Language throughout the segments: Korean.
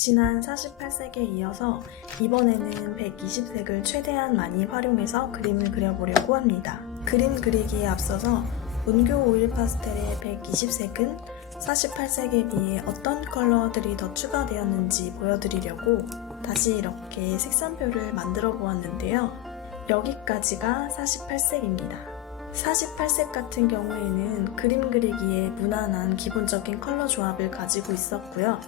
지난 48색에 이어서 이번에는 120색을 최대한 많이 활용해서 그림을 그려보려고 합니다. 그림 그리기에 앞서서 문교 오일 파스텔의 120색은 48색에 비해 어떤 컬러들이 더 추가되었는지 보여드리려고 다시 이렇게 색상표를 만들어 보았는데요. 여기까지가 48색입니다. 48색 같은 경우에는 그림 그리기에 무난한 기본적인 컬러 조합을 가지고 있었고요.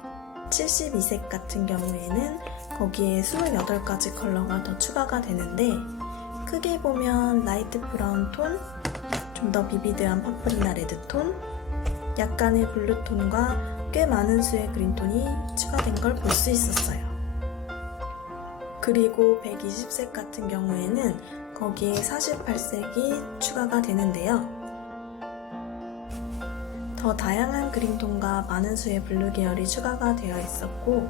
72색 같은 경우에는 거기에 28가지 컬러가 더 추가가 되는데, 크게 보면 라이트 브라운 톤, 좀 더 비비드한 퍼플이나 레드톤, 약간의 블루톤과 꽤 많은 수의 그린톤이 추가된 걸 볼 수 있었어요. 그리고 120색 같은 경우에는 거기에 48색이 추가가 되는데요. 더 다양한 그린톤과 많은 수의 블루 계열이 추가가 되어 있었고,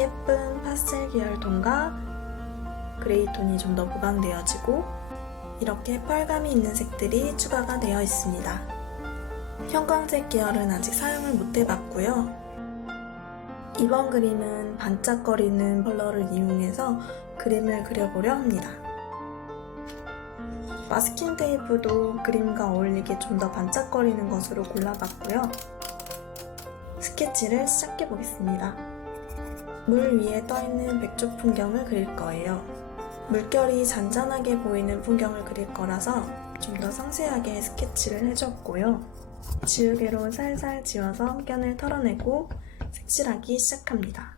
예쁜 파스텔 계열 톤과 그레이 톤이 좀 더 보강되어지고, 이렇게 펄감이 있는 색들이 추가가 되어 있습니다. 형광색 계열은 아직 사용을 못 해봤고요. 이번 그림은 반짝거리는 컬러를 이용해서 그림을 그려보려 합니다. 마스킹 테이프도 그림과 어울리게 좀 더 반짝거리는 것으로 골라봤고요. 스케치를 시작해 보겠습니다. 물 위에 떠있는 백조 풍경을 그릴 거예요. 물결이 잔잔하게 보이는 풍경을 그릴 거라서 좀 더 상세하게 스케치를 해줬고요. 지우개로 살살 지워서 끈을 털어내고 색칠하기 시작합니다.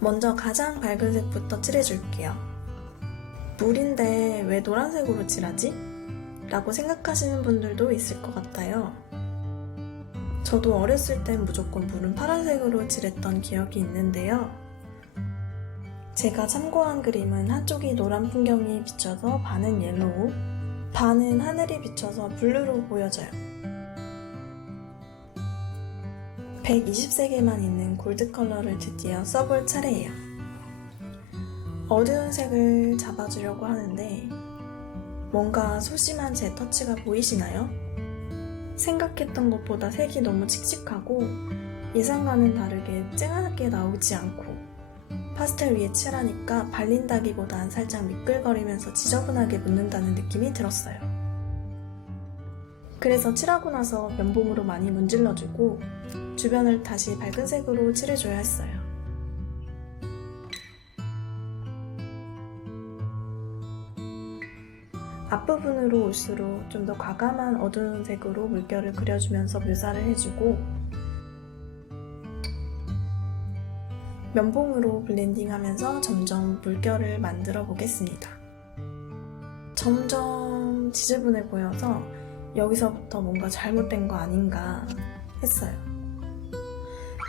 먼저 가장 밝은 색부터 칠해줄게요. 물인데 왜 노란색으로 칠하지? 라고 생각하시는 분들도 있을 것 같아요. 저도 어렸을 땐 무조건 물은 파란색으로 칠했던 기억이 있는데요. 제가 참고한 그림은 한쪽이 노란 풍경이 비춰서 반은 옐로우, 반은 하늘이 비춰서 블루로 보여져요. 120색에만 있는 골드 컬러를 드디어 써볼 차례예요. 어두운 색을 잡아주려고 하는데 뭔가 소심한 제 터치가 보이시나요? 생각했던 것보다 색이 너무 칙칙하고 예상과는 다르게 쨍하게 나오지 않고, 파스텔 위에 칠하니까 발린다기보단 살짝 미끌거리면서 지저분하게 묻는다는 느낌이 들었어요. 그래서 칠하고 나서 면봉으로 많이 문질러주고 주변을 다시 밝은 색으로 칠해줘야 했어요. 앞부분으로 올수록 좀 더 과감한 어두운 색으로 물결을 그려주면서 묘사를 해주고, 면봉으로 블렌딩하면서 점점 물결을 만들어 보겠습니다. 점점 지저분해 보여서 여기서부터 뭔가 잘못된 거 아닌가 했어요.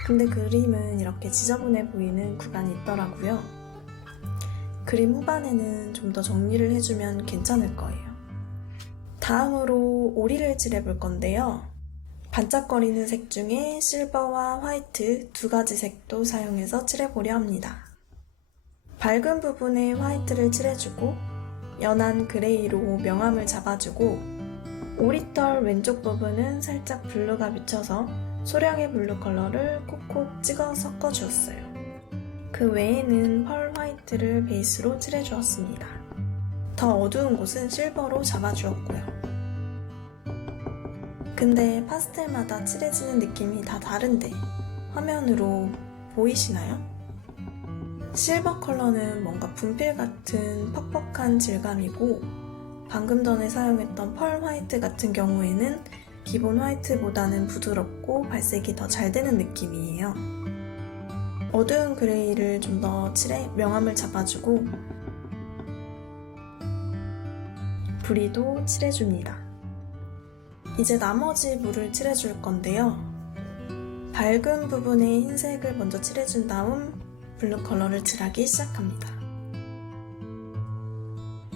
근데 그림은 이렇게 지저분해 보이는 구간이 있더라고요. 그림 후반에는 좀 더 정리를 해주면 괜찮을 거예요. 다음으로 오리를 칠해볼 건데요. 반짝거리는 색 중에 실버와 화이트 두 가지 색도 사용해서 칠해보려 합니다. 밝은 부분에 화이트를 칠해주고 연한 그레이로 명암을 잡아주고, 오리털 왼쪽 부분은 살짝 블루가 비쳐서 소량의 블루 컬러를 콕콕 찍어 섞어주었어요. 그 외에는 펄 화이트를 베이스로 칠해주었습니다. 더 어두운 곳은 실버로 잡아주었고요. 근데 파스텔마다 칠해지는 느낌이 다 다른데 화면으로 보이시나요? 실버 컬러는 뭔가 분필 같은 퍽퍽한 질감이고, 방금 전에 사용했던 펄 화이트 같은 경우에는 기본 화이트보다는 부드럽고 발색이 더 잘 되는 느낌이에요. 어두운 그레이를 좀 더 칠해 명암을 잡아주고 브리도 칠해줍니다. 이제 나머지 물을 칠해줄 건데요. 밝은 부분에 흰색을 먼저 칠해준 다음 블루 컬러를 칠하기 시작합니다.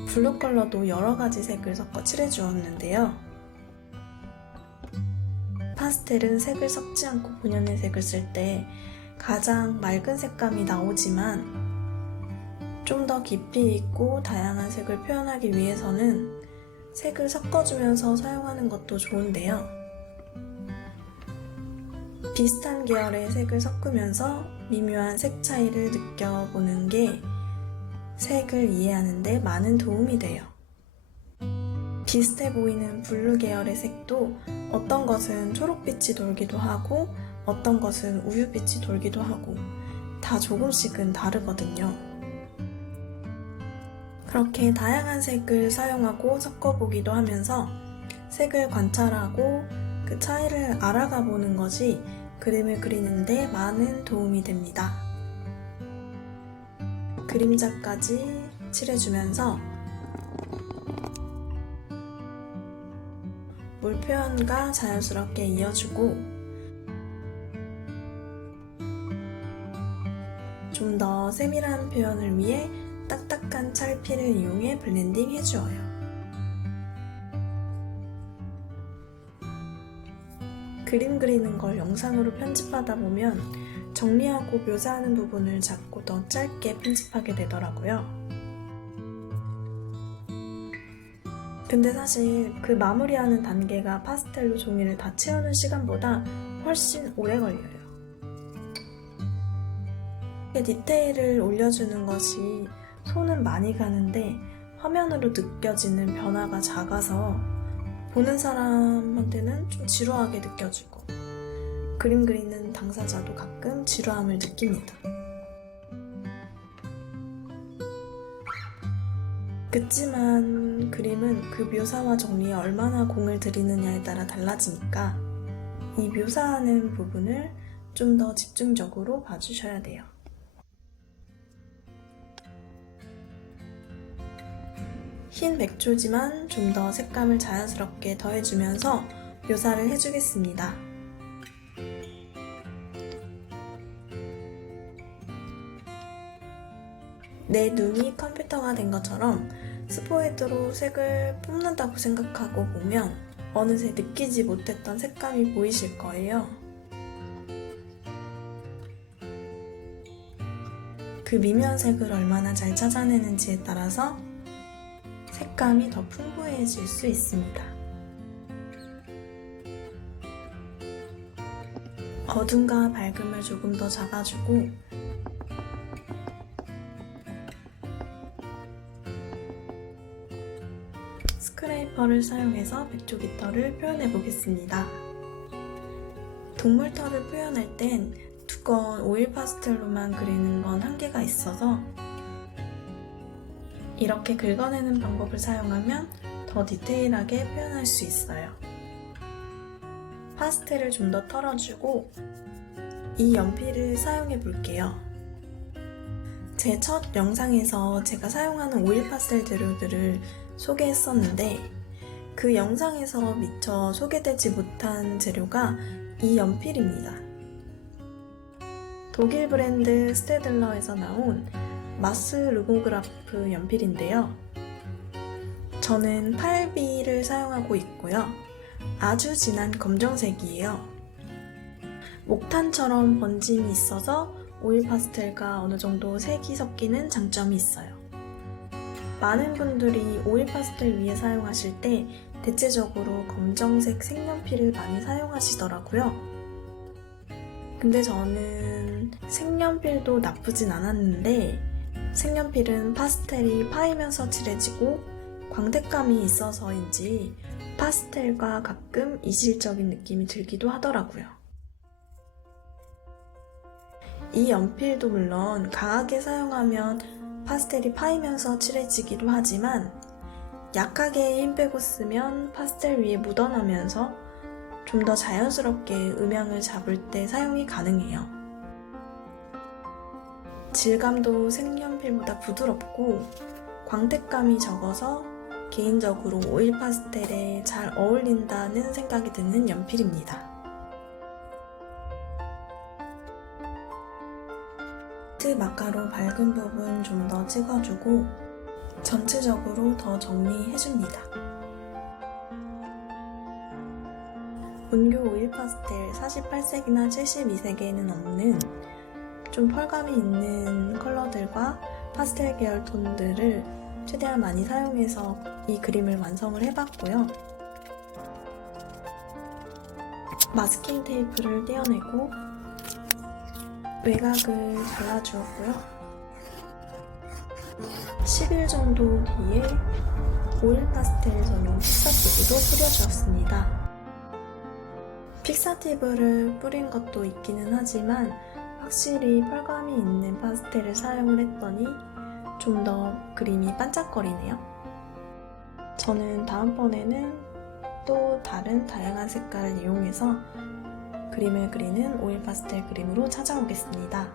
블루 컬러도 여러가지 색을 섞어 칠해주었는데요. 파스텔은 색을 섞지 않고 본연의 색을 쓸 때 가장 맑은 색감이 나오지만, 좀 더 깊이 있고 다양한 색을 표현하기 위해서는 색을 섞어주면서 사용하는 것도 좋은데요. 비슷한 계열의 색을 섞으면서 미묘한 색 차이를 느껴보는 게 색을 이해하는 데 많은 도움이 돼요. 비슷해 보이는 블루 계열의 색도 어떤 것은 초록빛이 돌기도 하고 어떤 것은 우유빛이 돌기도 하고 다 조금씩은 다르거든요. 그렇게 다양한 색을 사용하고 섞어보기도 하면서 색을 관찰하고 그 차이를 알아가 보는 것이 그림을 그리는데 많은 도움이 됩니다. 그림자까지 칠해주면서 물 표현과 자연스럽게 이어주고 좀 더 세밀한 표현을 위해 딱딱한 찰피를 이용해 블렌딩 해주어요. 그림 그리는 걸 영상으로 편집하다 보면 정리하고 묘사하는 부분을 자꾸 더 짧게 편집하게 되더라고요. 근데 사실 그 마무리하는 단계가 파스텔로 종이를 다 채우는 시간보다 훨씬 오래 걸려요. 디테일을 올려주는 것이 손은 많이 가는데 화면으로 느껴지는 변화가 작아서 보는 사람한테는 좀 지루하게 느껴지고 그림 그리는 당사자도 가끔 지루함을 느낍니다. 그치만 그림은 그 묘사와 정리에 얼마나 공을 들이느냐에 따라 달라지니까 이 묘사하는 부분을 좀 더 집중적으로 봐주셔야 돼요. 흰 백조지만 좀 더 색감을 자연스럽게 더해주면서 묘사를 해주겠습니다. 내 눈이 컴퓨터가 된 것처럼 스포헤드로 색을 뿜는다고 생각하고 보면 어느새 느끼지 못했던 색감이 보이실 거예요. 그 미묘한 색을 얼마나 잘 찾아내는지에 따라서 색감이 더 풍부해질 수 있습니다. 어둠과 밝음을 조금 더 잡아주고 스크레이퍼를 사용해서 백조 깃털을 표현해 보겠습니다. 동물 털을 표현할 땐 두꺼운 오일 파스텔로만 그리는 건 한계가 있어서 이렇게 긁어내는 방법을 사용하면 더 디테일하게 표현할 수 있어요. 파스텔을 좀 더 털어주고 이 연필을 사용해 볼게요. 제 첫 영상에서 제가 사용하는 오일 파스텔 재료들을 소개했었는데 그 영상에서 미처 소개되지 못한 재료가 이 연필입니다. 독일 브랜드 스테들러에서 나온 마스 루모그라프 연필인데요. 저는 8B를 사용하고 있고요. 아주 진한 검정색이에요. 목탄처럼 번짐이 있어서 오일 파스텔과 어느 정도 색이 섞이는 장점이 있어요. 많은 분들이 오일 파스텔 위에 사용하실 때 대체적으로 검정색 색연필을 많이 사용하시더라고요. 근데 저는 색연필도 나쁘진 않았는데 색연필은 파스텔이 파이면서 칠해지고 광택감이 있어서인지 파스텔과 가끔 이질적인 느낌이 들기도 하더라고요. 이 연필도 물론 강하게 사용하면 파스텔이 파이면서 칠해지기도 하지만 약하게 힘 빼고 쓰면 파스텔 위에 묻어나면서 좀 더 자연스럽게 음영을 잡을 때 사용이 가능해요. 질감도 색연필보다 부드럽고 광택감이 적어서 개인적으로 오일 파스텔에 잘 어울린다는 생각이 드는 연필입니다. 마카로 밝은 부분 좀 더 찍어주고 전체적으로 더 정리해줍니다. 문교 오일 파스텔 48색이나 72색에는 없는 좀 펄감이 있는 컬러들과 파스텔 계열 톤들을 최대한 많이 사용해서 이 그림을 완성을 해봤고요. 마스킹 테이프를 떼어내고 외곽을 잘라주었고요. 10일 정도 뒤에 오일 파스텔 전용 픽사티브도 뿌려주었습니다. 픽사티브를 뿌린 것도 있기는 하지만 확실히 펄감이 있는 파스텔을 사용을 했더니 좀 더 그림이 반짝거리네요. 저는 다음번에는 또 다른 다양한 색깔을 이용해서 그림을 그리는 오일 파스텔 그림으로 찾아오겠습니다.